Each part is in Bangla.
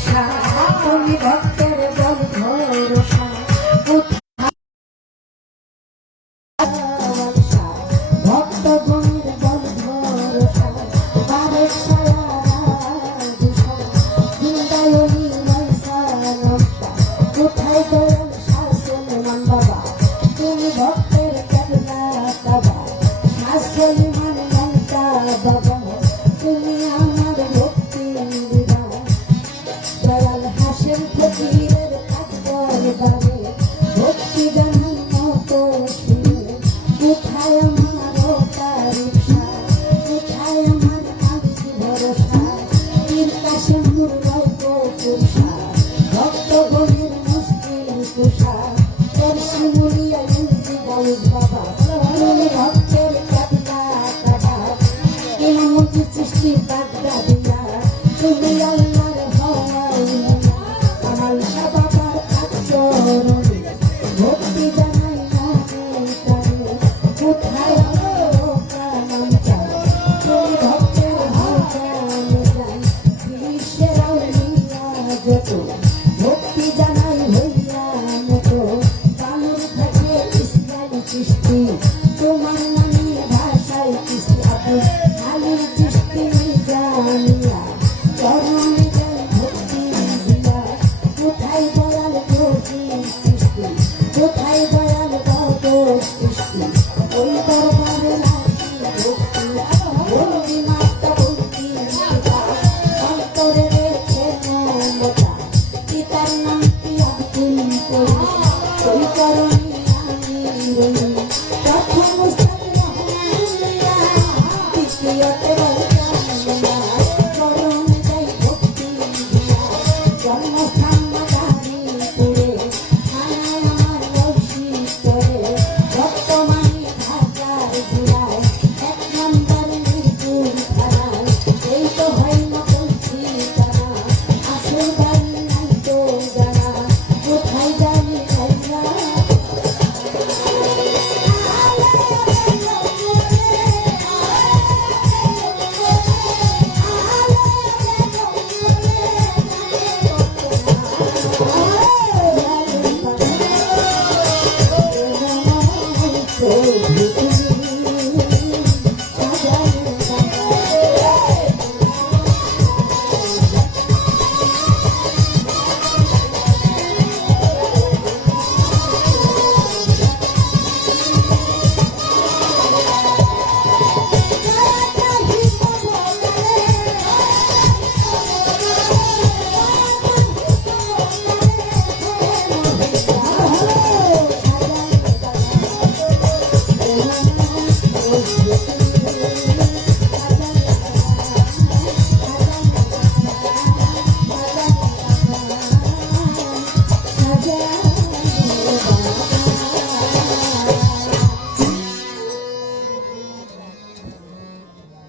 ভরসা, তুমি ভক্তের বল ভরসা। ভক্তগণের বল ভরসা, বারের কোথায় দয়াল শাহ সুলেমান বাবা, তুমি ভক্তের কেবলা কাবা, শাহ সুলেমান লঙ্কা বাবা, তুমি আমার ভক্তির বিধান। দয়াল হাসের ফকিরের কাজের বারে, ভক্তি জানাই মতো শুনে, কোথায় আমার তারিফা, কোথায় আমার আজ ভরসা, পীর কাশেম নূর রওকো কুরসা, ভক্তগণের মুশকিল কুশা, দর্শি মুলিয়া ইন্দি গাউস বাবা, তুমি ভক্তের কেবলা কাবা, ইমামতি সৃষ্টি বাগদাদিয়া, তুমি আল্লাহর হওয়াই আমার বাবার আচরণে, ভক্তি জানাই মনে কোথায় প্রাণ চাই, তুমি ভক্তের হওয়ানে যাই, বিশ্বের আউলিয়া যত, ভক্তি জানাই হইয়া মতো, বালুর থাকে ইসলাম সৃষ্টি, তোমার নামে ভাষায় কৃষ্টি আবুল আলীর সৃষ্টি জানিয়া, চরণে যাই ভক্তি দিয়া, কোথায় দয়াল যোগী সৃষ্টি, কোথায় দয়াল ভগত সৃষ্টি, ওই দরবারে নাকি ভক্তি, ভক্তি মাতা ভক্তি অন্তরে রেখে মমতা, পিতার নাম কি আব্দুল করিম, ওই কারণে আমি রই, প্রথম উস্তাদ রহমানুল্লাহ, দ্বিতীয়তে রহমানুল্লাহ, চরণে যাই ভক্তি দিয়া, জন্মস্থান মাদারীপুরে, থানায় আমার রশিদপুরে, বর্তমানে ঢাকার জেলায়, 1 নম্বর মিরপুর থানায়, এই তো হয় না বলছি জানা, আসল বাড়ি নাই তো জানা, কোথায় জানি ভাইয়া।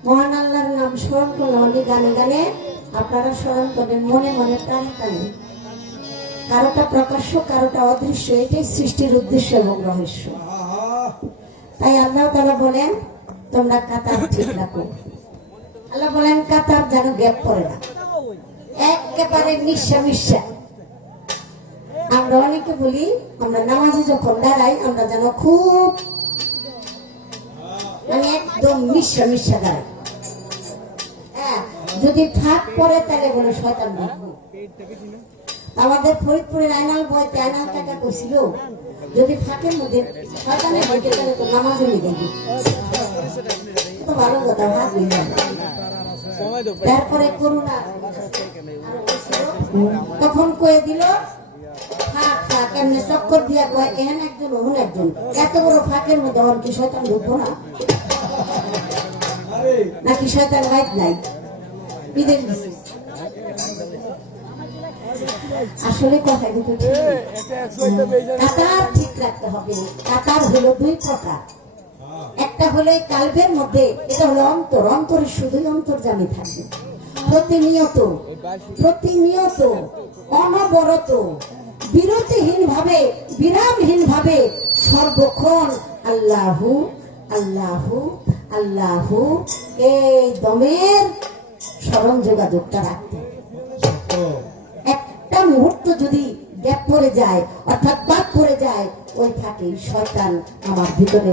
মহান আল্লাহর নাম স্মরণ করলে অনেক গানে গানে আপনারা স্মরণ করবেন, মনে মনে টানে টানে, কারোটা প্রকাশ্য কারোটা অদৃশ্য, এটাই সৃষ্টির উদ্দেশ্য এবং রহস্য। তাই আল্লাহ তাআলা বলেন তোমরা কাতার ঠিক রাখো, আল্লাহ বলেন কাতার যেন গ্যাপ পড়ে না, একেবারে মিশা মিশা। আমরা অনেকে বলি আমরা নামাজে যখন দাঁড়াই আমরা যেন খুব মানে একদম মিশা মিশা দাঁড়াই, যদি ফাঁক পড়ে তাহলে বলে শয়তান ঢুকবো। আমাদের ফরিদপুরের আইনাল বয়তে আইনাল কাকা করছিল যদি ফাঁকের মধ্যে শয়তানের ঢুকে তাহলে তো নামাজও নিয়ে দেখবি, তো ভালো কথা ভাগ নিয়ে। তারপরে করোনা তখন কয়ে দিল ফাঁক ফাঁক, এমনি চক্কর দিয়া কয় এহেন একজন ওহন একজন, এত বড় ফাঁকের মধ্যে ওর কি শয়তান ঢুকবো না, নাকি শয়তান বাইক নাই বিদেশ। আসলে কথা কিন্তু কাতার ঠিক রাখতে হবে। কাতার হলো 2 প্রকার, একটা হলো কালবের মধ্যে, এটা হলো অন্তর, অন্তরে শুধুই অন্তর্যামী থাকবে, প্রতিনিয়ত প্রতিনিয়ত অনবরত বিরতিহীন ভাবে বিরামহীন ভাবে সর্বক্ষণ আল্লাহু আল্লাহু আল্লাহু এই দমের স্মরণ যোগাযোগটা রাখতে। পড়ে যায়, অর্থাৎ বাদ পড়ে যায়, ওই থাকে শয়তান আমার ভিতরে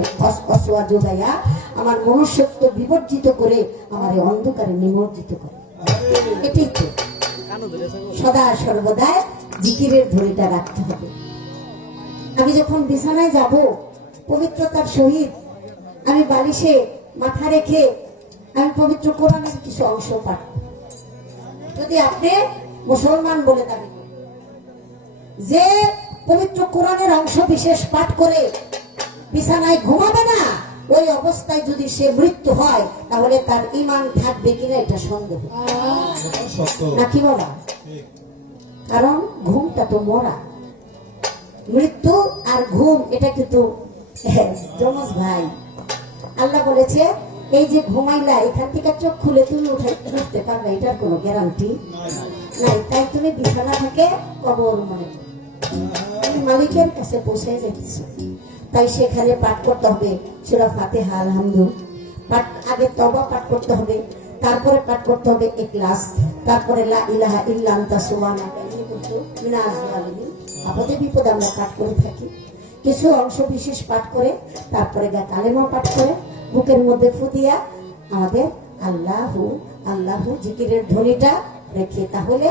অসওয়া যোগাইয়া আমার মনুষ্যত্ব বিবর্জিত করে আমার এই অন্ধকারে নিমজ্জিত করে। এটাই তো সদা সর্বদা জিকিরের ধরিটা রাখতে হবে। আমি যখন বিছানায় যাব পবিত্রতার সহিত আমি বালিশে মাথা রেখে আমি পবিত্র কোরআনের কিছু অংশ পাঠ। যদি আপনি মুসলমান বলে দাবি করেন, যে পবিত্র কোরআনের অংশ বিশেষ পাঠ করে বিছানায় ঘুমাবে না, ওই অবস্থায় যদি সে মৃত্যু হয় তাহলে তার ঈমান থাকবে কিনা এটা সন্দেহ, নাকি বাবা? কারণ ঘুমটা তো মরা, মৃত্যু আর ঘুম এটা কিন্তু যমজ ভাই। আল্লাহ বলেছে এই যে ঘুমাইলা এখান থেকে চোখ খুলে তুমি উঠতে পারবে, এটার কোনো গ্যারান্টি নাই। তাই তুমি বিছানা থেকে কবর মনে করো তুমি মালিকের কাছে পৌঁছে যেতেছো। তাই সেখানে পাঠ করতে হবে সূরা ফাতিহা, আলহামদু পাঠ, আগে তওবা পাঠ করতে হবে, তারপরে পাঠ করতে হবে ইখলাস, তারপরে লা ইলাহা ইল্লা আনতা সুবহানাকা ইন্নী কুনতু মিনাজ জালিমিন। আপদে বিপদে আমরা পাঠ করে থাকি, কিছু অংশ বিশেষ পাঠ করে তারপরে কালেমা পাঠ করে বুকের মধ্যে ফুদিয়া আমাদের আল্লাহু আল্লাহু জিকিরের ধ্বনিটা রেখে, তাহলে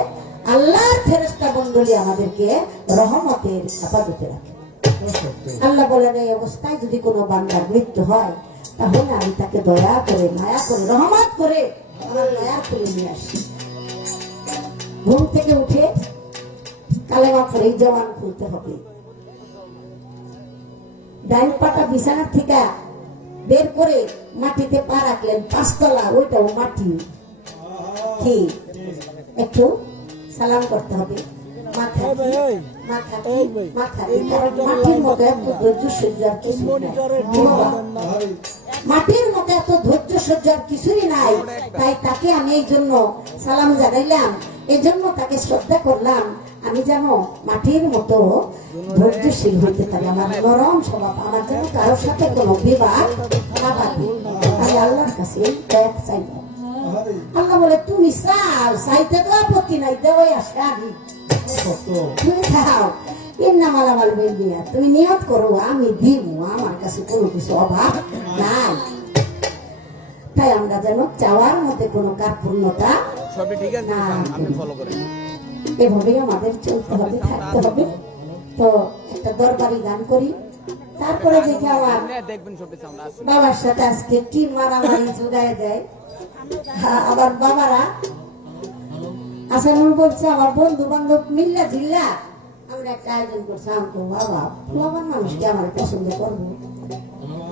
আল্লাহর ফেরেশতা মণ্ডলী আমাদেরকে রহমতের হেফাজতে রাখে। আল্লাহ বলেন এই অবস্থায় যদি কোনো বান্দার মৃত্যু হয় তাহলে আমি তাকে দয়া করে মায়া করে রহমত করে আমার মায়ার খুলে নিয়ে আসি। ঘুম থেকে উঠে কালেমা পড়ে জবান খুলতে হবে। ডাইন পাটা বিছানার থেকে বের করে মাটিতে পা রাখলেন, পাঁচতলা ওইটাও মাটি, কি একটু সালাম করতে হবে। মাটির মতো এত ধৈর্য সহ্যার কিছু মাটির মতো এত ধৈর্য সহ্যার কিছুই নাই। তাই তাকে আমি এই জন্য সালাম জানাইলাম, এই জন্য তাকে শ্রদ্ধা করলাম, আমি যেন মাটির মতো ধৈর্যশীল হইতে পারি। আমার নরম স্বভাব, আমার যেন কারোর সাথে কোনো বিবাদ না বাঁধে। আমি আল্লাহর কাছে দয়া চাইব। আল্লাহ বলে তুমি চাও, চাইতে তো আপত্তি নাই, দেওয়াই আসে আগে তুমি খাও। ইন্নামালামাল বিনিয়াত, তুমি নিয়ত করো আমি দিব, আমার কাছে কোনো কিছু অভাব নাই। তাই আমরা যেন চাওয়ার মধ্যে কোনো কার্পণ্যতা না, এভাবেই আমাদের চলতে হবে, থাকতে হবে। তো একটা দরবারি গান করি, তারপরে দেখে আমার বাবার সাথে আজকে কি মারামারি জোগায় দেয়। আবার বাবারা আসানুর বলছে আমার বন্ধু বান্ধব মিল্লা জিল্লা আমরা একটা আয়োজন করছি। আমি তো বাবা বাবার মানুষকে আমার পছন্দ করবো,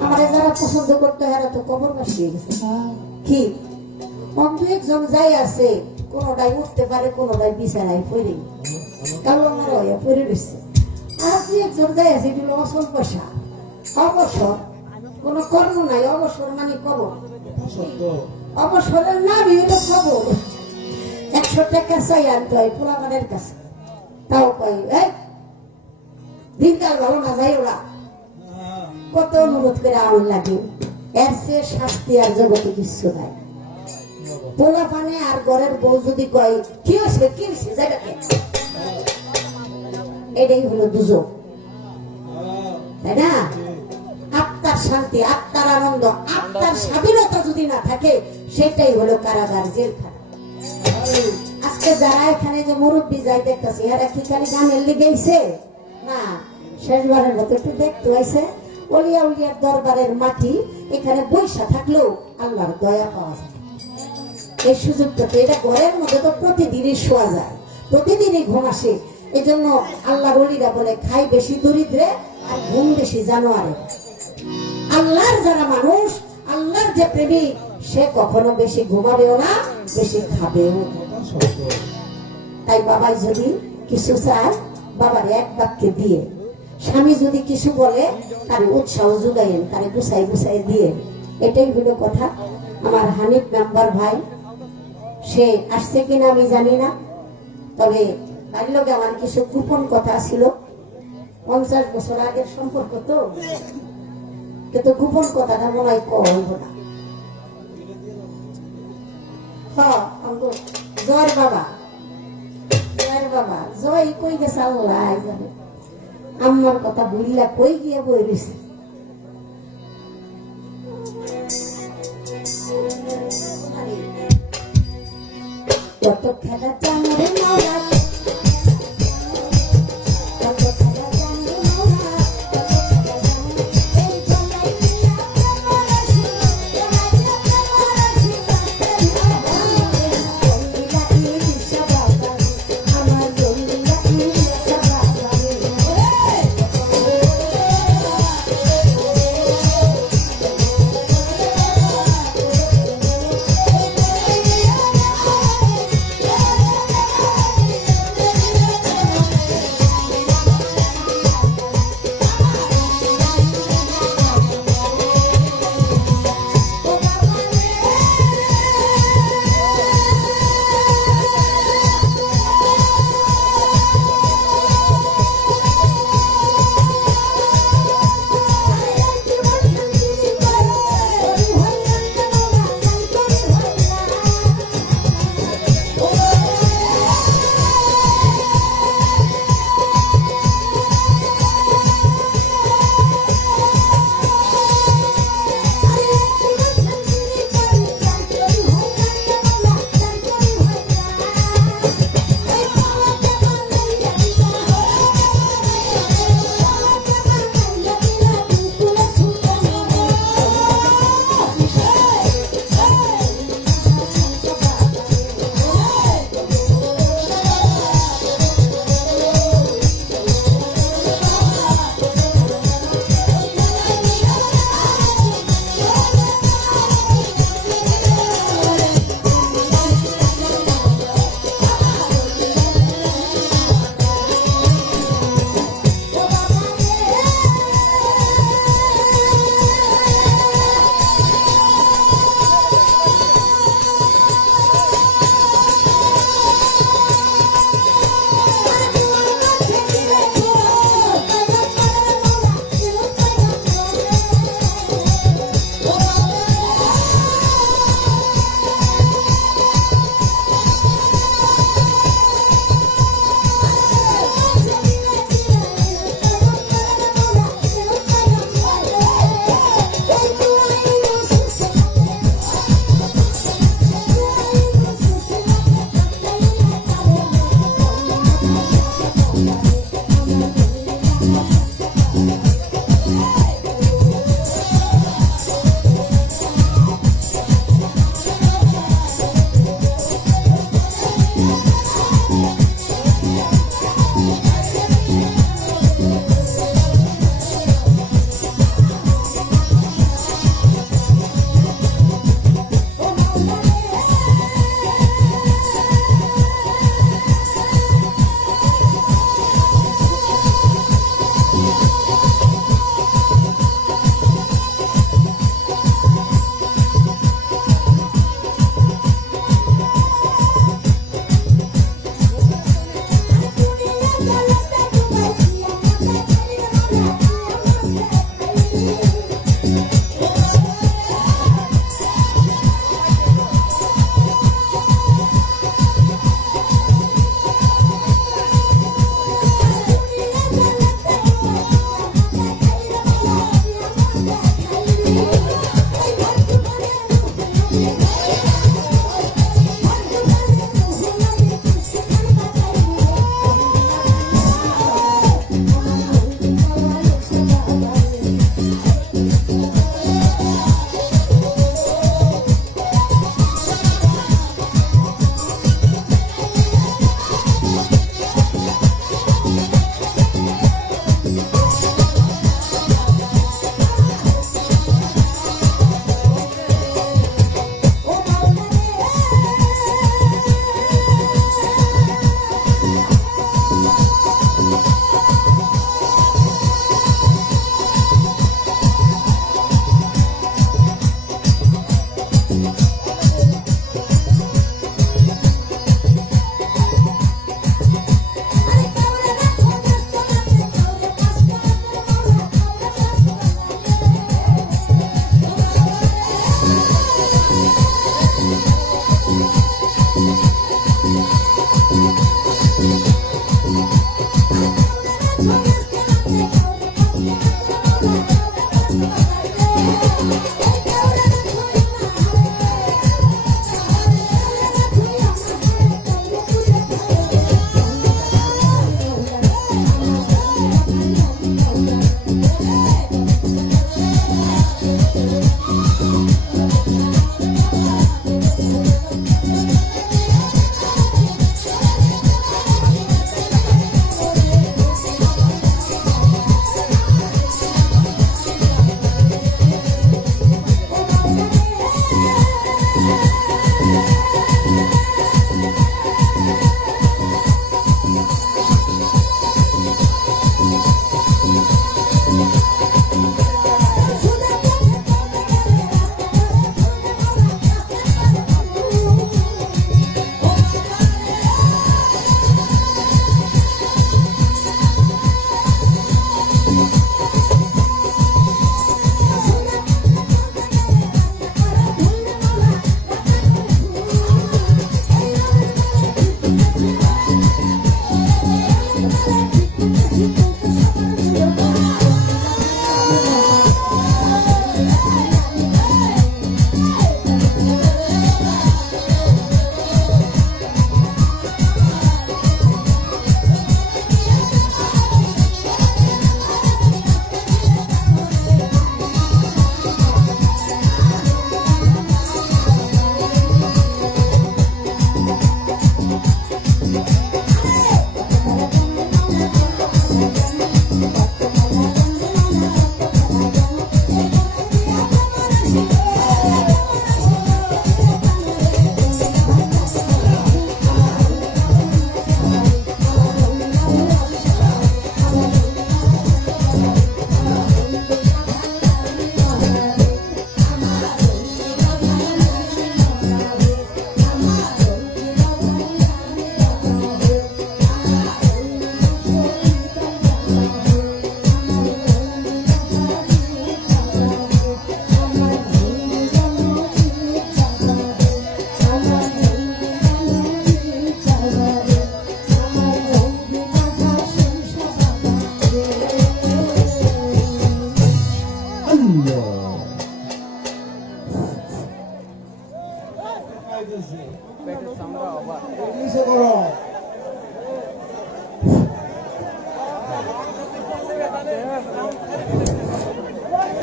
আমার যারা পছন্দ করতে এরা তো কবর বাসিয়ে গেছে। কি দু একজন যাই আছে, কোনটাই উঠতে পারে, কোনটাই বিছানায় পড়ে কালো মারা পড়ে রয়েছে। আর দু একজন যাই আছে এগুলো অসল পয়সা, অবসর, কোন কর্ম নাই। অবসর মানে কবর, অবসরের নামই হলো খবর। 100 টাকা চাই আনতে হয় পোলাপানের কাছে, তাও কই এই দিনকাল ভালো না যাই ওরা, কত অনুরোধ করে আউল লাগে। এর চেয়ে শাস্তি আর জগতে কিছু নাই। পোলাপানে আর ঘরের বউ যদি কয় কি হয়েছে কি হয়েছে জায়গাকে, এটাই হলো দুজক, তাই না? আত্মার শান্তি, আত্মার আনন্দ, আত্মার স্বাধীনতা যদি না থাকে সেটাই হলো কারাগার, জেলখানা। আজকে যারা এখানে যে মুরব্বী যাই দেখতেছে এরা কি খালি গানের লেগেছে না, শেষবারের মতো একটু দেখতে হয়েছে। অলিয়া উলিয়ার দরবারের মাটি এখানে বৈশা থাকলেও আল্লাহর দয়া পাওয়া যায়। এই সুযোগটা তো, এটা ঘরের মধ্যে তো প্রতিদিনই শোয়া যায়, প্রতিদিনই ঘুম আসে। এই জন্য আল্লাহর ওলিরা বলে খাই বেশি দরিদ্রে আর ঘুম বেশি জানোয়ারে। আল্লাহর যারা মানুষ, আল্লাহর যে প্রেমিক, সে কখনো বেশি ঘুমাবেও না, বেশি খাবেও। তাই বাবাই যদি কিছু চায় বাবার এক বাক্যে দিয়ে, স্বামী যদি কিছু বলে তারে উৎসাহ যোগাইন, তারে গুছাই গুছাই দিয়ে। এটাই হলো কথা। আমার হানিফ মেম্বার ভাই, সে আসছে কিনা আমি জানি না, তবে তার লগে আমার কিছু গোপন কথা ছিল। 50 বছর আগের সম্পর্ক তো, কিন্তু গোপন কথাটা মনে হয় কইব না। জয়ের বাবা, জয়ের বাবা জয় কই গেছে আল্লাহ জানে আম্মার কথা ভুলিয়া কই গিয়ে বই রইছে কত খেলা জানরে মারা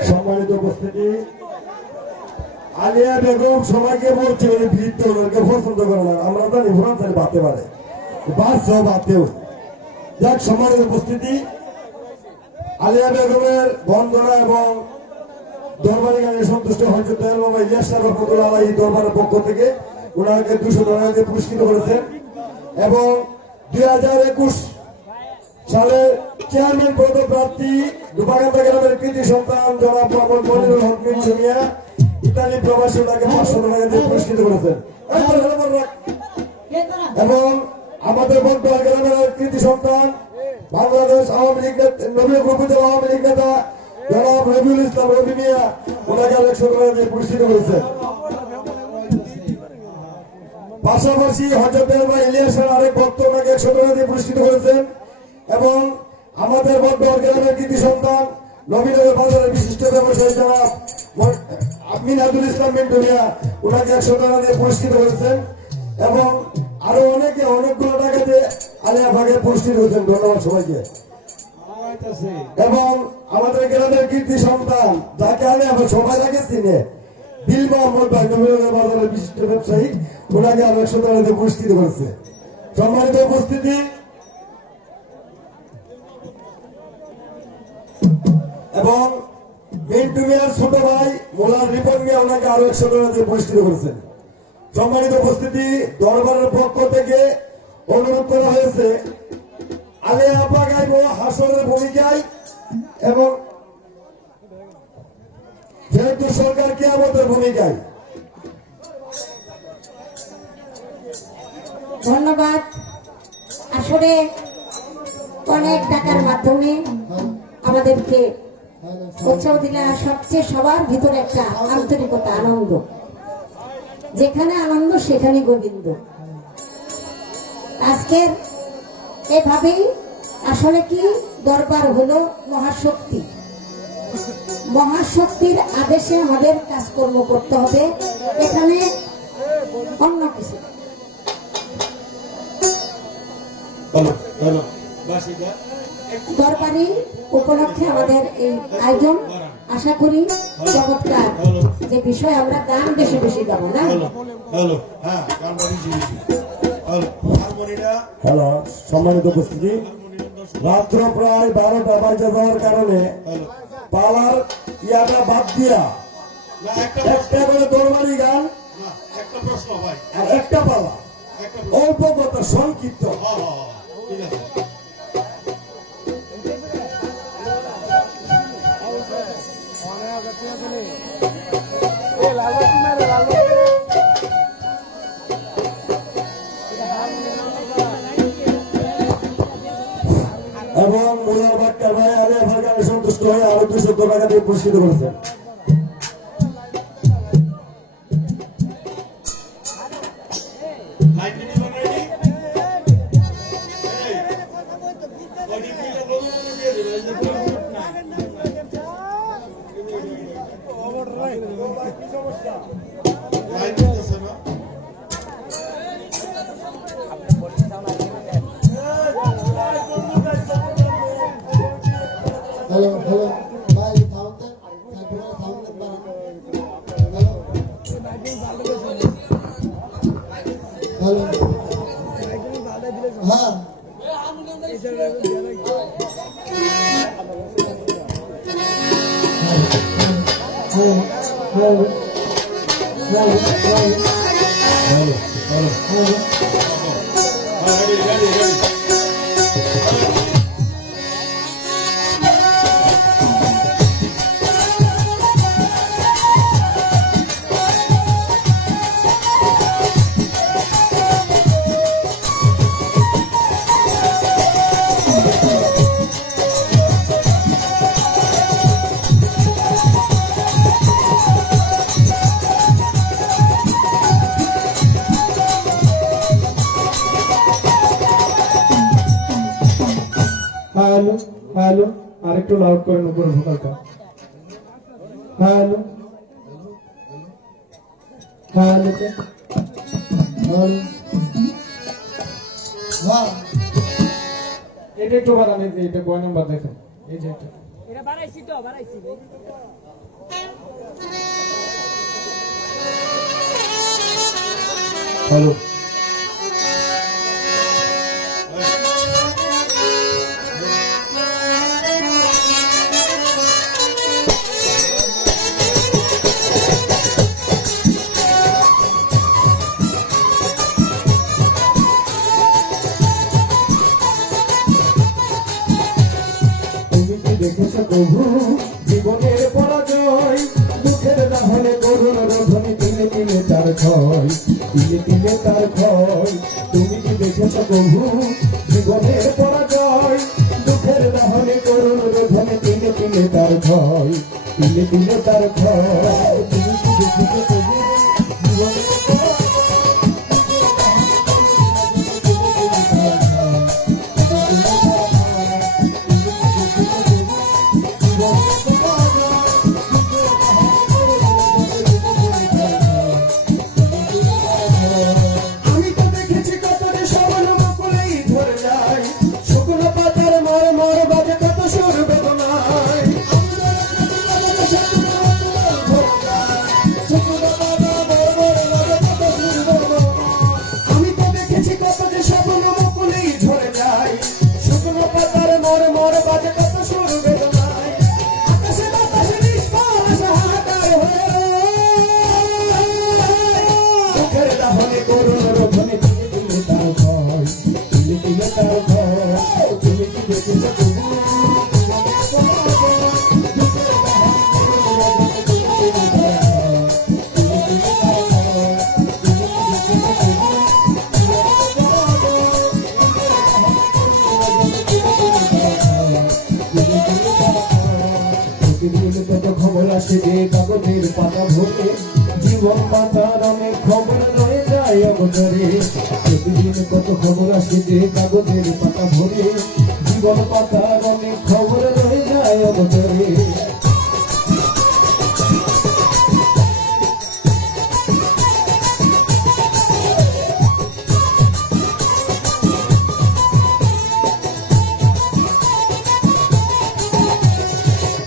সম্মানিত উপস্থিতি, আলিয়া বেগম সবাইকে বলছে উনি বৃদ্ধ, ওনাকে পছন্দ করে না। আমরা জানি ভোটার চাই বাড়তে পারে, বাড়ছেও বাড়তেও। যাক, সম্মানিত উপস্থিতি, আলিয়া বেগমের বন্ধুরা এবং দরবারি গানে সন্তুষ্ট হয়তো দয়াল বাবা ইলিয়াস সাহেব রহমতুল্লাহ আলাইহি দরবারের পক্ষ থেকে ওনাকে 200 টাকা দিয়ে পুরস্কৃত করেছেন এবং 2021 সালে চেয়ারম্যান পদপ্রার্থী দুপাগান্দা গ্রামের কৃতি সন্তান জনাব মোহাম্মদ মনিরুল হক মিন্টু মিয়া ইতালি প্রবাসী ওনাকে 500 টাকা দিয়ে পুরস্কৃত করেছেন। এবং আমাদের বর্তমান গ্রামের কৃতি সন্তান বাংলাদেশ আওয়ামী লীগ নবীনগর উপজেলা আওয়ামী লীগ নেতা জনাব রবিউল ইসলাম রবি মিয়া ওনাকে 100 টাকা দিয়ে পুরস্কৃত করেছেন। পাশাপাশি হযরত ইলিয়াসের আরেক ভক্ত ওনাকে 100 টাকা দিয়ে পুরস্কৃত করেছেন এবং আমাদের বর্তমান গ্রামের কৃতি সন্তান নবীনগর বাজারের বিশিষ্ট ব্যবসায়ী জনাব মিনাদুল ইসলাম মিন্টু মিয়া ওনাকে 100 টাকা দিয়ে পুরস্কৃত করেছেন এবং আরো অনেকে অনেকগুলো টাকা দিয়ে আলিয়া ভাগে পুরস্কৃত হয়েছেন। ধন্যবাদ সবাইকে। এবং আমাদের গ্রামের কীর্তি সন্তান যাকে আলিয়া সবাই লাগে চিনে, বিল মোহাম্মদ ভাই নবীনগর বাজারের বিশিষ্ট ব্যবসায়ী ওনাকে আরো 100 টাকা দিয়ে পুরস্কৃত করেছে। সম্মানিত উপস্থিতি, এবং মিন্টু মিয়ার ছোট ভাই মোলার রিপন মিয়া ওনাকে আরো 100 টাকা দিয়ে পুরস্কৃত করেছেন। সম্মানিত উপস্থিতি, দরবারের পক্ষ থেকে অনুরোধ করা হয়েছে আলিয়া আপা গাইব হাসনের ভূমিকায় এবং যেহেতু সরকার কিয়ামতের ভূমিকায়। ধন্যবাদ। আসলে অনেক টাকার মাধ্যমে আমাদেরকে উৎসাহ দিলে সবচেয়ে সবার ভিতরে একটা আন্তরিকতা, আনন্দ। যেখানে আনন্দ সেখানে গোবিন্দ। আজকের এভাবেই আসলে কি দরবার হলো মহাশক্তি। মহাশক্তির আদেশে আমাদের কাজকর্ম করতে হবে, এখানে অন্য কিছু। দরবারি উপলক্ষে আমাদের এই আয়োজন, আশা করি চমৎকার। যে বিষয় আমরা গান বেশি বেশি গাবো না। হ্যালো, সম্মানিত উপস্থিতি, রাত্র প্রায় 12টা বাজে যাওয়ার কারণে পালার ইয়াটা বাদ দিয়া একটা করে দরবারি গান আর একটা পালা অল্প কথা সংক্ষিপ্ত। এবং মোলার বাক্কার ভাই আলিয়া ভাগানে সন্তুষ্ট হয়ে আরো 200 টাকা দিয়ে পুরস্কৃত করেছেন। Hello, hello. Bye, Fountain. Fountain. Hello. Hello. हाँ. হ্যালো হ্যালো আরেকটু লাউড করেন উপরে ভোকালটা। হ্যালো হ্যালো হ্যালো হ্যাঁ, এটা একটু বাড়ান। এটা কয় নাম্বার দেখেন, এই যে এটা হ্যালো তুমি কি দেখেছ প্রভু জীবনের পরাজয়, দুঃখের দাহনে করুণ রোধনে তিলে তিলে তার ক্ষয়, তিলে তিলে তার ক্ষয়। তুমি কি দেখেছ প্রভু জীবনের পরাজয়, দুঃখের দাহনে করুণ রোধনে তিলে তিলে তার ক্ষয়, তিলে তিলে তার ক্ষয়। তুমি কি দেখেছ প্রভু জীবনের আমি তো দেখেছি কত যে সবল মুকুলেই ধরে যায়, শুকনো পাতার মর মর বাজে কত সুর বেদনায়। আমি তো দেখেছি কত যে সবল মুকুলেই ধরে যায়, শুকনো পাতার মর মর বাজে কত সুর বেদনায়। আকাশে বাতাসে নিষ্ফল হাহাকার হয়ে দুঃখের দাহনে করুণ রোধনে তিলে তিলে তার ভয়, তিলে তিলে তার ভয়। তুমি কি দেখেছ প্রভু প্রতিদিন কত খবর আসে যে কাগজের পাতা ভরে, জীবন পাতার অনেক খবর রয়ে যায় অবতরে। প্রতিদিন কত খবর আসে যে কাগজের পাতা ভরে, জীবন পাতার অনেক খবর রয়ে যায় অবতরে।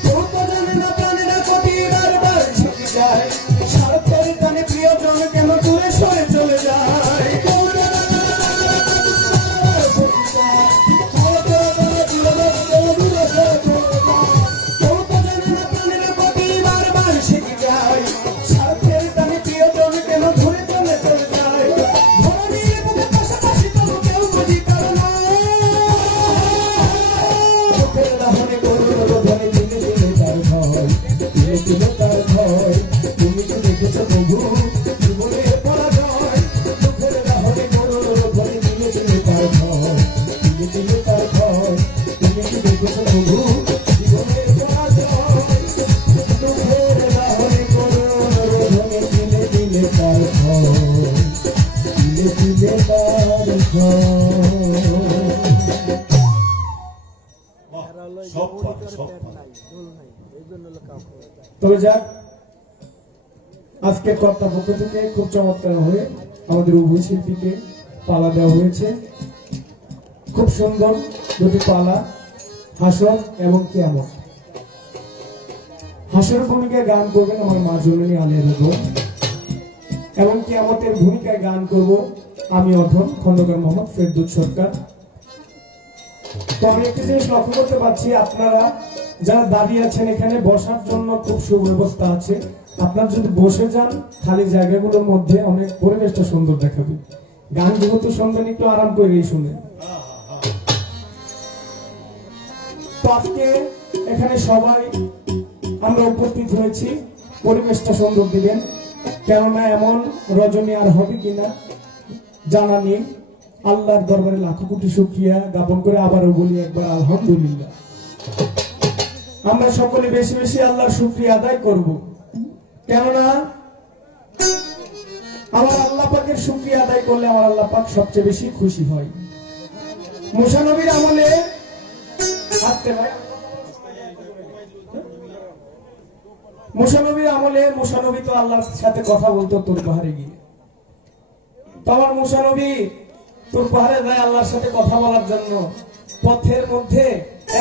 কেউ তো জানে না প্রাণীরা কতি বারবার ঝুঁকে যায়, স্বার্থের টানে প্রিয়জন কেন দূরে সরে চলে যায়। কেউ জানে না প্রাণীরা ঝুঁকে যায়, স্বার্থের টানে প্রিয়জন কেন দূরে সরে চলে যায়। কেউ তো জানে না প্রাণীরা কতি বারবার ঝুঁকে যায়, স্বার্থের টানে প্রিয়জন কেন দূরে চলে যায়। ধরনীর বুকে পাশাপাশি তবু কেউ বুঝি কারো নয়, দুঃখের দাহনে করুণ রোধনে তিলে তিলে তার ভয়, তিলে তিলে তার ভয়। তুমি কি দেখেছ প্রভু জীবনের পরাজয়, দুঃখের দাহনে করুণ রোধনে তিলে তিলে তার ভয়, তিলে তিলে তার ভয়। তুমি কি দেখেছ প্রভু জীবনের পরাজয়, দুঃখের দাহনে করুণ রোধনে তিলে তিলে তার ভয়, তিলে তিলে তার ভয়। সব সব তবে যাক, আজকের কর্তা পক্ষ থেকে খুব চমৎকার হয়ে আমাদের উভয় শিল্পীকে পালা দেওয়া হয়েছে। খুব সুন্দর দুটি পালা, হাসর এবং কিয়ামত। হাসর ভূমিকায় গান করবেন আমার মা জননী আলিয়া বেগম, এবং কিয়ামতের ভূমিকায় গান করব আমি অধম খন্দকার মোহাম্মদ ফেরদৌস সরকার। তবে একটি জিনিস লক্ষ্য করতে পারছি, আপনারা যারা দাঁড়িয়ে আছেন এখানে বসার জন্য খুব সুব্যবস্থা আছে। আপনারা যদি বসে যান খালি জায়গাগুলোর মধ্যে অনেক পরিবেশটা সুন্দর দেখাবে। গান যেহেতু শুনবেন একটু আরাম করেই শুনেন। তো আজকে এখানে সবাই আমরা উপস্থিত হয়েছি, পরিবেশটা সুন্দর দিবেন, কেননা এমন রজনী আর হবে কিনা জানা নেই। আল্লাহর দরবারে লাখো কোটি শুকরিয়া জ্ঞাপন করে আবারও বলি একবার আলহামদুলিল্লাহ। আমরা সকলে বেশি বেশি আল্লাহর শুকরিয়া আদায় করব, কেননা আমার আল্লাহ পাকের শুকরিয়া আদায় করলে আমার আল্লাহ পাক সবচেয়ে বেশি খুশি হয়। মুসা নবীর আমলে মুসা নবী তো আল্লাহর সাথে কথা বলতো তোর পাহাড়ে গিয়ে। তোমার মুসা নবী তোর পাহাড়ে যায় আল্লাহর সাথে কথা বলার জন্য। পথের মধ্যে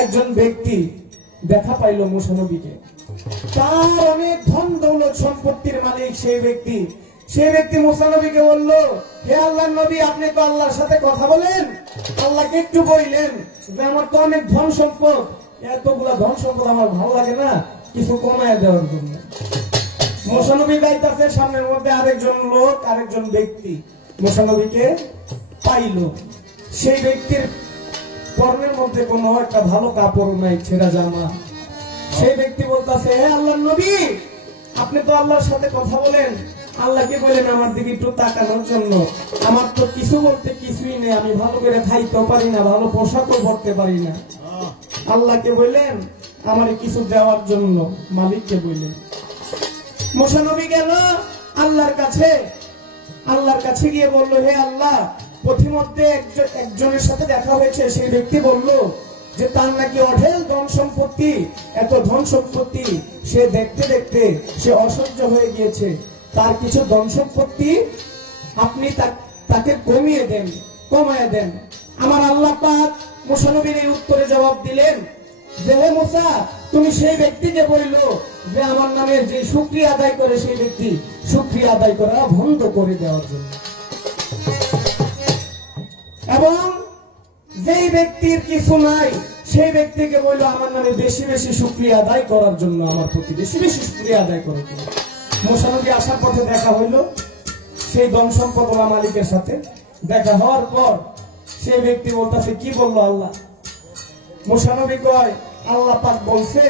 একজন ব্যক্তি দেখা পাইল মুসা নবীকে। তার অনেক ধন দৌলত সম্পত্তির মালিক সেই ব্যক্তি মুসা নবীকে বলল, হে আল্লাহর নবী, আপনি তো আল্লাহর সাথে কথা বলেন, আল্লাহকে একটু বললেন যে আমার তো অনেক ধন সম্পদ, এতগুলা ধন সম্পদ আমার ভালো লাগে না, কিছু কমায় দেওয়ার জন্য। মুসা নবী যাইতাছে, সামনের মধ্যে আরেকজন ব্যক্তি মুসা নবীকে পাইল। সেই ব্যক্তির পরনের মধ্যে কোনো একটা ভালো কাপড় নাই, ছেঁড়া জামা। সেই ব্যক্তি বলতেছে, হে আল্লাহর নবী, আপনি তো আল্লাহর সাথে কথা বলেন, আল্লাহকে বলেন আমার দিকে একটু তাকানোর জন্য, আমার তো কিছু বলতে কিছুই নেই, আমি ভালো করে খাইতেও পারি না, ভালো পোশাকও পরতে পারি না, আল্লাহকে বললেন আমার কিছু দেওয়ার জন্য। মালিককে বললেন। মুসা নবী গেল আল্লাহর কাছে গিয়ে বলল, হে আল্লাহ, পথিমধ্যে একজনের সাথে দেখা হয়েছে, সেই ব্যক্তি বলল যে তার নাকি অঢেল ধন সম্পত্তি, এত ধন সম্পত্তি, সে দেখতে দেখতে সে অসহ্য হয়ে গিয়েছে, তার কিছু ধন সম্পত্তি আপনি তাকে কমায় দেন। আমার আল্লাহ পাক মুসা নবীর এই উত্তরে জবাব দিলেন যে, হে মুসা, তুমি সেই ব্যক্তিকে বলল যে আমার নামে যে শুকরিয়া আদায় করে, সেই ব্যক্তি শুকরিয়া আদায় করা বন্ধ করে দেওয়ার জন্য, এবং যেই ব্যক্তির কিছু নাই সেই ব্যক্তিকে বলল আমার নামে বেশি বেশি শুকরিয়া আদায় করার জন্য, আমার প্রতি বেশি বেশি শুকরিয়া আদায় করার জন্য। মুসা নবী আসার পথে দেখা হইল সেই ধন সম্পদ ওলা মালিকের সাথে। দেখা হওয়ার পর সেই ব্যক্তি বলতেছে, কি বললো আল্লাহ? মুসা নবী কয়, আল্লাহ পাক বলছে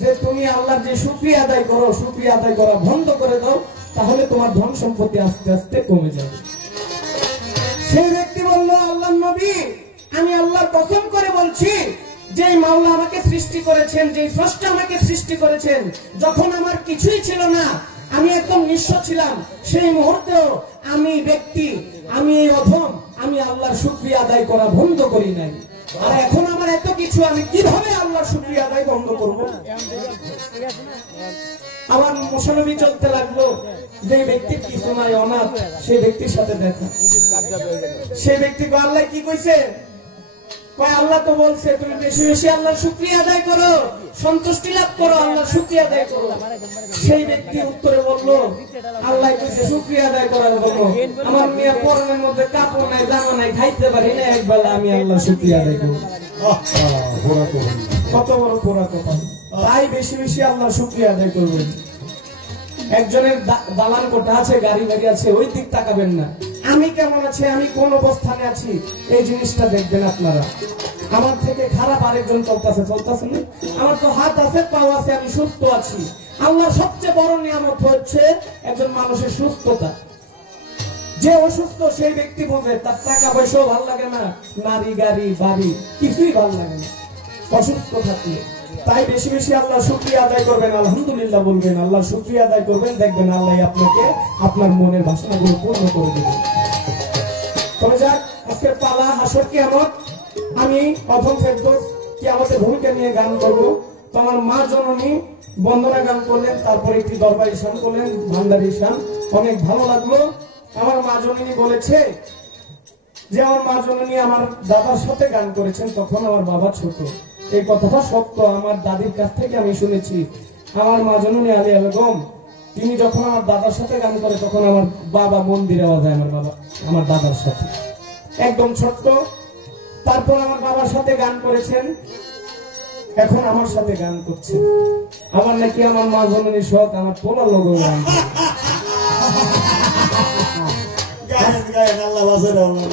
যে তুমি আল্লাহর যে শুকরিয়া আদায় করো, শুকরিয়া আদায় করা বন্ধ করে দাও, তাহলে তোমার ধন সম্পত্তি আস্তে আস্তে কমে যাবে। সেই ব্যক্তি বলল, আল্লাহর নবী, আমি আল্লাহর কসম করে বলছি, যে মাওলা আমাকে সৃষ্টি করেছেন, যে স্রষ্টা আমাকে সৃষ্টি করেছেন, যখন আমার কিছুই ছিল না, আমি একদম নিঃস্ব ছিলাম, সেই মুহূর্তেও আমি এই অধম, আমি আল্লাহর শুকরিয়া আদায় করা বন্ধ করি নাই। আর এখন আমার এত কিছু, আমি কিভাবে আল্লাহর শুকরিয়া আদায় বন্ধ করব? আবার মুসা নবী চলতে লাগলো, যে ব্যক্তির কিছু নাই, অনাথ, সেই ব্যক্তির সাথে দেখা। সেই ব্যক্তিকে আল্লাহ কি কইছে? কয়, আল্লাহ তো বলছে তুমি বেশি বেশি আল্লাহর শুকরিয়া আদায় করো, সন্তুষ্টি লাভ করো, আল্লাহর শুকরিয়া আদায় করো। সেই ব্যক্তি উত্তরে বলল, আল্লাহ কইছে শুকরিয়া আদায় করার জন্য, আমার মেয়ে পরনের মধ্যে কাপড় নাই, জামা নাই, খাইতে পারি না, একবেলা আমি আল্লাহর শুকরিয়া আদায় করব। কত বড় পোড়া কপাল! তাই বেশি বেশি আল্লাহর শুকরিয়া আদায় করবেন। একজনের দালান কোঠা আছে, গাড়ি আছে, ওই দিক তাকাবেন না। আমি কেমন আছি, আমি কোন অবস্থানে আছি, এই জিনিসটা দেখবেন আপনারা। আমার থেকে খারাপ আরেকজন চলতেছে না, আমার তো হাত আছে, পাও আছে, আমি সুস্থ আছি। আল্লাহর সবচেয়ে বড় নিয়ামত হচ্ছে একজন মানুষের সুস্থতা। যে অসুস্থ সেই ব্যক্তি বোঝে, তার টাকা পয়সাও ভালো লাগে না, নারী গাড়ি বাড়ি কিছুই ভালো লাগে না অসুস্থ থাকলে। তাই বেশি বেশি আল্লাহ শুকরিয়া আদায় করবেন, আলহামদুলিল্লাহ বলবেন, আল্লাহ শুকরিয়া আদায় করবেন, দেখবেন আল্লাহ আপনাকে আপনার মনের বাসনাগুলো পূর্ণ করে দেবেন। তবে যাক, আজকের পালা হাসর কিয়ামত। আমি অধম ফেরদৌস কিয়ামতের ভূমিকা নিয়ে গান করব। তোমার মা জননী বন্দনা গান করলেন, তারপরে একটি দরবারি শান করলেন, ভান্ডারি শান, অনেক ভালো লাগলো। আমার মা জননী বলেছে যে আমার মা জননী আমার দাদার সাথে গান করেছেন, তখন আমার বাবা ছোট। এই কথাটা সত্য, আমার দাদির কাছ থেকে আমি শুনেছি। আমার মা জননী আলিয়া বেগম, তিনি যখন আমার দাদার সাথে গান করে, তখন আমার বাবা মন্দিরে বাজায়, আমার দাদার সাথে একদম ছোট্ট। তারপর আমার বাবার সাথে গান করেছেন, এখন আমার সাথে গান করছেন। আমার নাকি আমার মা জননী শখ, আমার পোলা লোক গান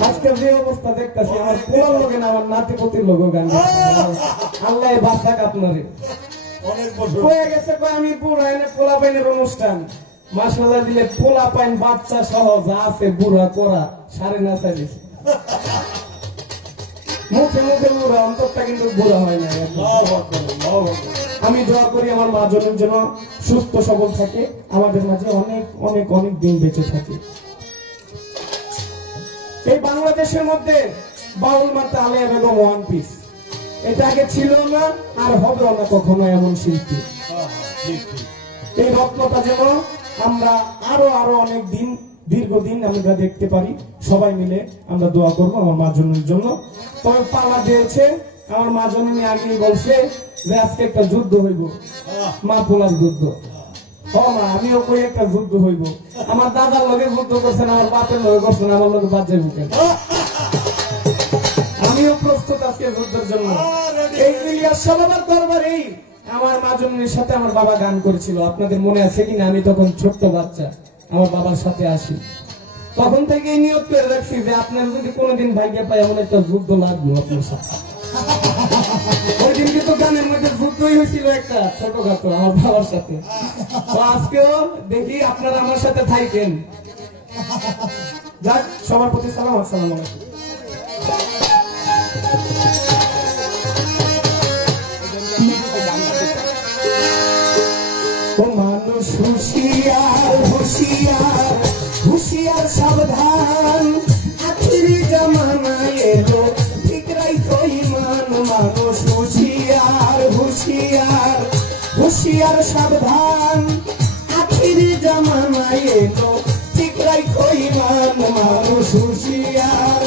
আজকে যে অবস্থা দেখতেছি, আমার পোলা লোকে না, আমার নাতিপতির লোক গান। আল্লাহ বাচ্চাক আপনারে হয়ে গেছে, আমি বুড়া এনে পোলা পাইনের অনুষ্ঠান মাসাল্লাহ দিলে, পোলা পাইন বাচ্চা সহ যা আছে বুড়া করা সাড়ে না চাইছে, মুখে মুখে বুড়া, অন্তরটা কিন্তু বুড়া হয় না। আমি দোয়া করি আমার মা জনের জন্য সুস্থ সবল থাকে, আমাদের মাঝে অনেক অনেক অনেক দিন বেঁচে থাকে। এই বাংলাদেশের মধ্যে বাউল মাতা আলিয়া বেগম ওয়ান পিস, এটা আগে ছিল না আর হবেও না কখনো এমন শিল্পী। এই রত্নটা যেন আমরা আরো আরো অনেক দিন, দীর্ঘদিন আমরা দেখতে পারি। সবাই মিলে আমরা দোয়া করবো আমার মা জনের জন্য। তবে পালা দিয়েছে আমার মা জননী আগেই বলছে যে আজকে একটা যুদ্ধ হইব, মা পোলার যুদ্ধ। ও মা, আমিও কই একটা যুদ্ধ হইব। আমার দাদার লগে যুদ্ধ করছেন, আমার বাপের লগে করছেন, আমার লগে বাদ যাইব কেন? আমিও প্রস্তুত আজকে যুদ্ধের জন্য। এই ইলিয়াস বাবার দরবারেই আমার মা জননীর সাথে আমার বাবা গান করেছিল। আপনাদের মনে আছে কিনা? আমি তখন ছোট্ট বাচ্চা, আমার বাবার সাথে আসি। তখন থেকে নিয়ত করে রাখছি যে আপনার যদি কোনোদিন ভাগ্যে পাই এমন একটা যুদ্ধ লাগবে আপনার সাথে। ওই দিন কিন্তু গানের মধ্যে যুদ্ধই হয়েছিল একটা ছোটখাটো আমার বাবার সাথে। তো আজকেও দেখি আপনারা আমার সাথে থাকেন। যাক, সবার প্রতি সালাম, আসসালামু আলাইকুম। ও মানুষ হুঁশিয়ার, হুঁশিয়ার, হুঁশিয়ার সাবধান, আখিরি জামানা এলো, ঠিক রাইখো ঈমান। মানুষ হুঁশিয়ার, হুঁশিয়ার, হুঁশিয়ার সাবধান, আখিরি জামানা এলো, ঠিক রাইখো ঈমান। মানুষ হুঁশিয়ার,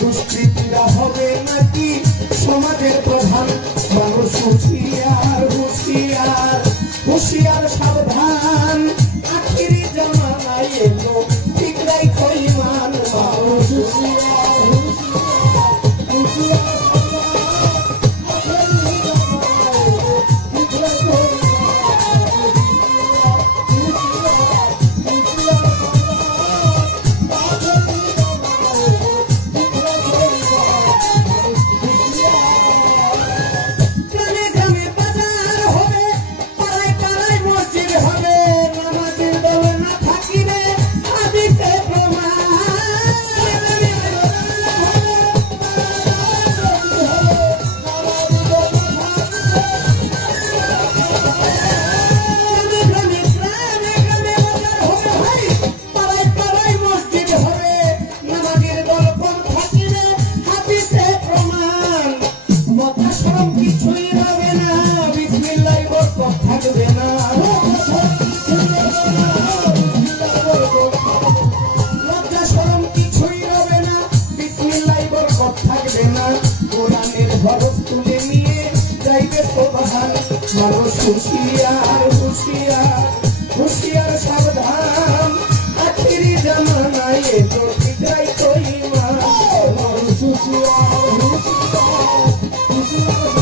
দুষ্কৃতীরা হবে নাকি সমাজের প্রধান। মানুষ হুঁশিয়ার, হুঁশিয়ার, হুঁশিয়ার সাবধান, আখিরি জামানায় এলো, ঠিক রাইখো ঈমান। মানুষ হুঁশিয়ার, হুঁশিয়ার, হুঁশিয়ার মানুষ হুঁশিয়ার, হুঁশিয়ার, হুঁশিয়ার সাবধান, আখিরি জামানায় এলো, ঠিক রাইখো ঈমান। মানুষ হুঁশিয়ার, হুঁশিয়ার, হুঁশিয়ার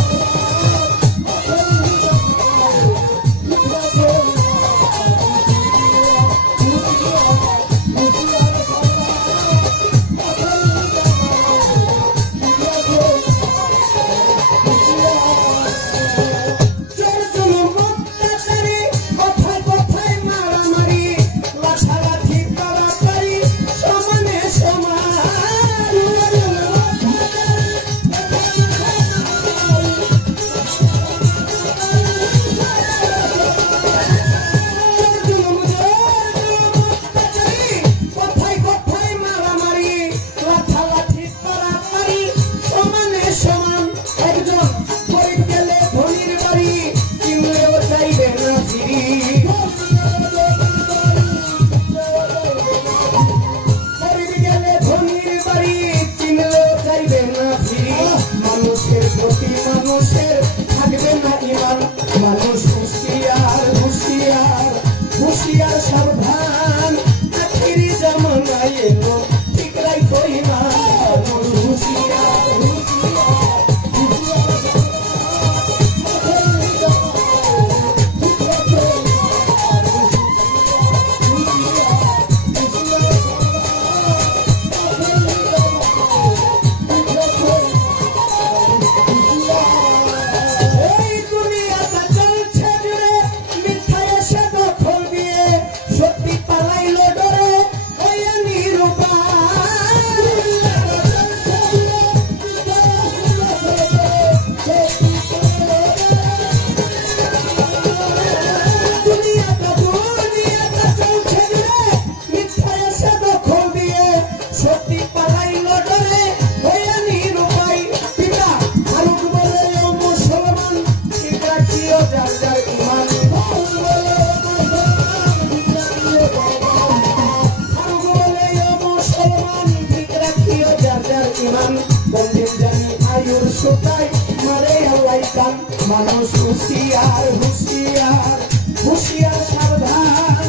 ইমান কোন দিন জানি আয়ুর সুতাই মারে আল্লাহ কান মানুষ হুঁশিয়ার হুঁশিয়ার হুঁশিয়ার সাবধান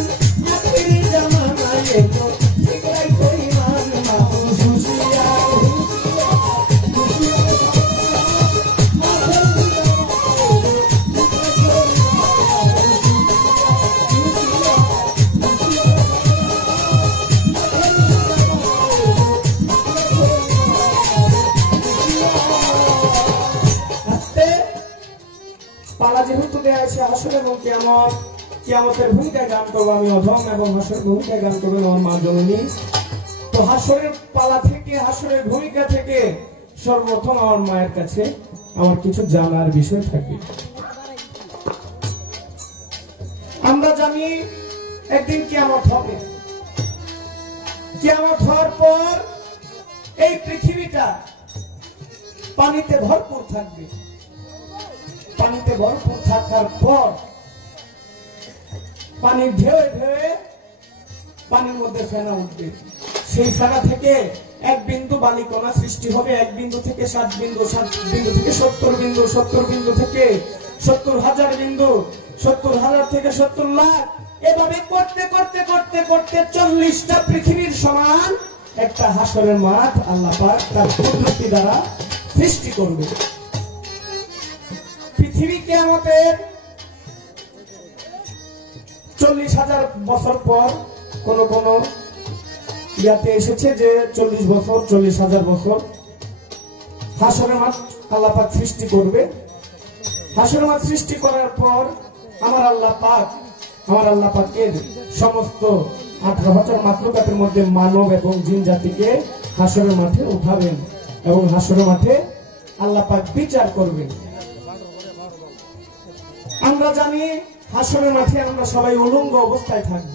আখির জামানায় এলো ঠিক রাখো ইমান মানুষ হুঁশিয়ার পালা যেহেতু দেয়া আছে হাসর এবং কিয়ামত, কিয়ামতের ভূমিকায় গান করবো আমি অধম এবং হাসরের ভূমিকায় গান করবেন আমার মা জননী। তো হাসরের পালা থেকে, হাসরের ভূমিকা থেকে সর্বপ্রথম আমার মায়ের কাছে আমার কিছু জানার বিষয় থাকবে। আমরা জানি একদিন কিয়ামত হবে। কিয়ামত হওয়ার পর এই পৃথিবীটা পানিতে ভরপুর থাকবে। পানিতে ভরপুর থাকার পর পানির ঢেউয়ে ঢেউয়ে পানির মধ্যে ফেনা উঠবে। সেই ফেনা থেকে এক বিন্দু বালিকণা সৃষ্টি হবে। এক বিন্দু থেকে 7 বিন্দু, 7 বিন্দু থেকে 70 বিন্দু, 70 বিন্দু থেকে 70,000 বিন্দু, 70,000 থেকে 70 লাখ, এভাবে করতে করতে করতে করতে 40টা পৃথিবীর সমান একটা হাসরের মাঠ আল্লাহ পাক তার কুদরতি দ্বারা সৃষ্টি করবে। পৃথিবী কিয়ামতের 40,000 বছর পর কোন কোন ইয়াতে এসেছে যে 40 বছর, 40,000 বছর হাসরের মাঠ আল্লাহ পাক সৃষ্টি করবে। হাসরের মাঠ সৃষ্টি করার পর আমার আল্লাহ পাকের সমস্ত 18,000 মাখলুকাতের মধ্যে মানব এবং জিন জাতিকে হাসরের মাঠে উঠাবেন এবং হাসরের মাঠে আল্লাহ পাক বিচার করবেন। আমরা জানি হাসরের মাঠে আমরা সবাই উলঙ্গ অবস্থায় থাকব।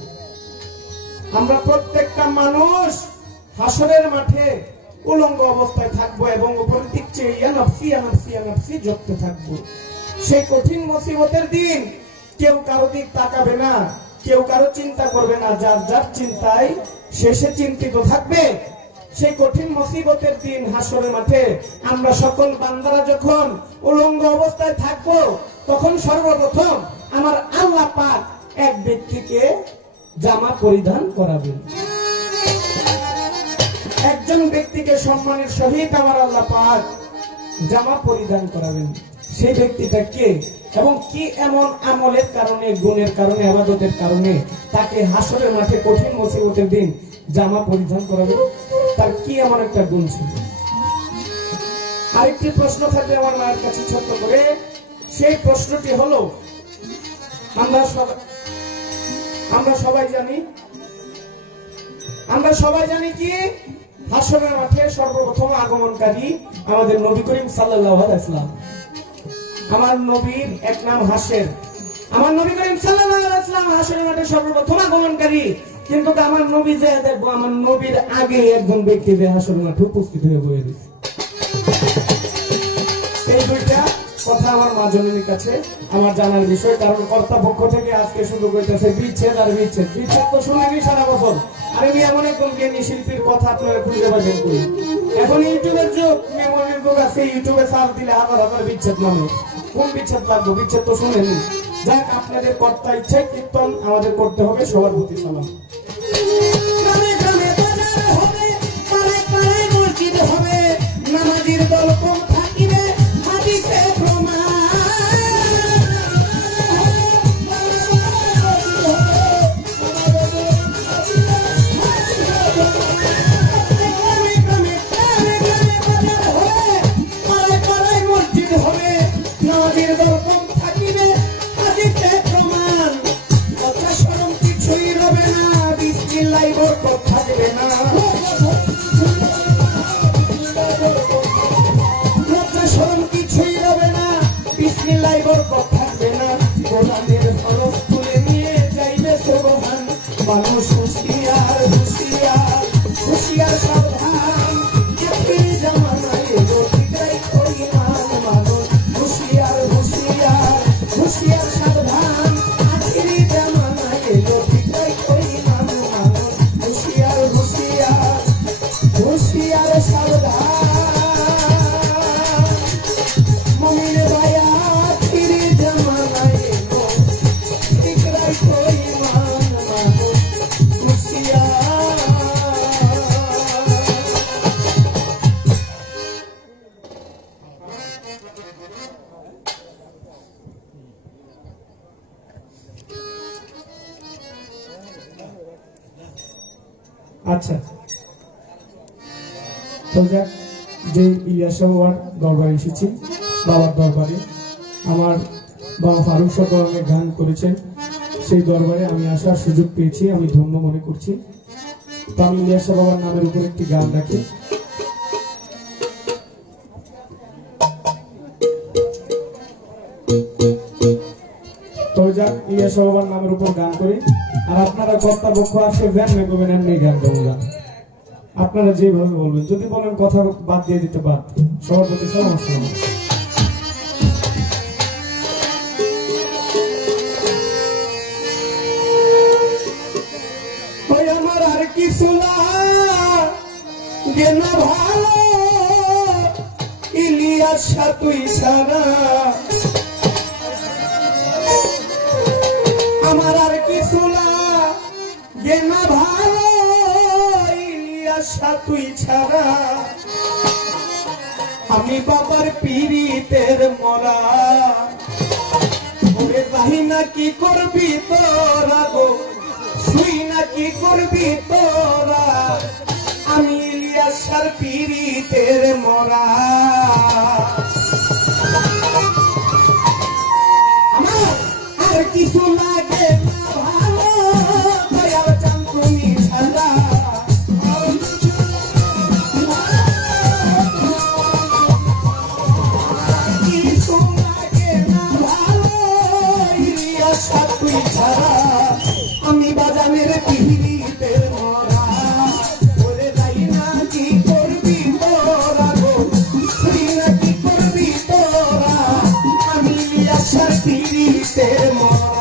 আমরা প্রত্যেকটা মানুষ হাসরের মাঠে উলঙ্গ অবস্থায় থাকব এবং উপরের দিক চেয়ে ইয়া নফসি ইয়া নফসি ইয়া নফসি জপতে থাকব। সেই কঠিন মুসিবতের দিন কেউ কারো দিক তাকাবে না, কেউ কারো চিন্তা করবে না, যার যার চিন্তায় শেষে চিন্তিত থাকবে। সেই কঠিন মুসিবতের দিন হাসরের মাঠে আমরা সকল বান্দারা যখন উলঙ্গ অবস্থায় থাকবো, তখন সর্বপ্রথম আমার আল্লাহ পাক এক ব্যক্তিকে জামা পরিধান করাবেন। একজন ব্যক্তিকে সম্মানের সহিত আমার আল্লাহ পাক জামা পরিধান করাবেন। সেই ব্যক্তিটা কে এবং কি এমন আমলের কারণে, গুণের কারণে, ইবাদতের কারণে তাকে হাসরের মাঠে কঠিন মুসিবতের দিন জামা পরিধান করাবেন? তার কি এমন একটা গুণ ছিল? আরেকটি প্রশ্ন থাকবে আমার মায়ের কাছে ছোট্ট করে। সেই প্রশ্নটি হলো, আমরা সবাই জানি কি হাসরের মাঠে সর্বপ্রথম আগমনকারী আমাদের নবী করিম সাল্লাল্লাহু আলাইহি ওয়াসাল্লাম। আমার নবীর এক নাম হাসের। আমার নবী করিম সাল্লাল্লাহু আলাইহি ওয়াসাল্লাম হাসরের মাঠে সর্বপ্রথম আগমনকারী। কিন্তু আমার নবী যে দেখবো, আমার নবীর আগে একজন ব্যক্তি যে হাসরের মাঠে উপস্থিত হয়ে বসে রয়েছে। এই দুইটা কথা আমার মা জননীর কাছে আমার জানার বিষয়। কারণ কর্তাপক্ষ থেকে আজকে শুরু করতেছে বিচ্ছেদ আর বিচ্ছেদ। বিচ্ছেদ তো শুনিনি সারা বছর। আমি এমন একজন জ্ঞানী শিল্পীর কথা আপনারা খুঁজে পাবেন কই? এখন ইউটিউবের যুগ, মেমোরির যুগ আছে। ইউটিউবে সার্চ দিলে হাজার হাজার বিচ্ছেদ মানুষ। কোন বিচ্ছেদ লাগবে? বিচ্ছেদ তো শুনেনি। যাক, আপনাদের কর্তা ইচ্ছায় কীর্তন আমাদের করতে হবে। সবার প্রতি সালাম। গ্রামে গ্রামে বাজার হবে, পাড়ায় পাড়ায় মসজিদ হবে, নামাজীর দল কম থাকিবে, হাদিসে প্রমাণ। মানুষ হুঁশিয়ার হুঁশিয়ার হুঁশিয়ার সাবধান, আখির জামানায় এলো ঠিক রাখো ইমান। মানুষ হুঁশিয়ার হুঁশিয়ার হুঁশিয়ার সাবধান, আখির জামানায় এলো ঠিক রাখো ইমান। মানুষ হুঁশিয়ার হুঁশিয়ার হুঁশিয়ার সাবধান। আচ্ছা, তো যাক, যে ইলিয়াস বাবার দরবারে এসেছি, বাবার দরবারে আমার বাবা ফারুক সরকার অনেক গান করেছেন, সেই দরবারে আমি আসার সুযোগ পেয়েছি, আমি ধন্য মনে করছি। তো আমি ইলিয়াস বাবার নামের উপর একটি গান রাখি। তো যাক, ইলিয়াস বাবার নামের উপর গান করি। আর আপনারা কর্তাপক্ষ আজকে দেন না করবেন, এমনি গান গাবো গান, আপনারা যেভাবে বলবেন। যদি বলেন কথা বাদ দিয়ে দিতে বাদ, সবার প্রতি সমস্যা নেই। ওই আমার আর কিছু লাগে না ভালো, ইলিয়াস তুই ছাড়া আমার আর কিছু লাগে না ভালো, ইলিয়াস তুই ছাড়া আমি বাবার পীড়িতের মরা। ওরে যাই না কি করবি তোরা গো, শুই না কি করবি তোরা, আমি ইলিয়াসার পীড়িতের মরা। আমার আর কিছু লাগে না ভালো, দয়াল চান তুমি ছাড়া। কিছু লাগে না ভালো, ইলিয়াসা তুই ছাড়া আমি বাজানের পীড়িতের মরা। ওরে যাই না কি করবি তোরা গো, শুই না কি করবি তোরা, আমি ইলিয়াসার পীড়িতের মরা।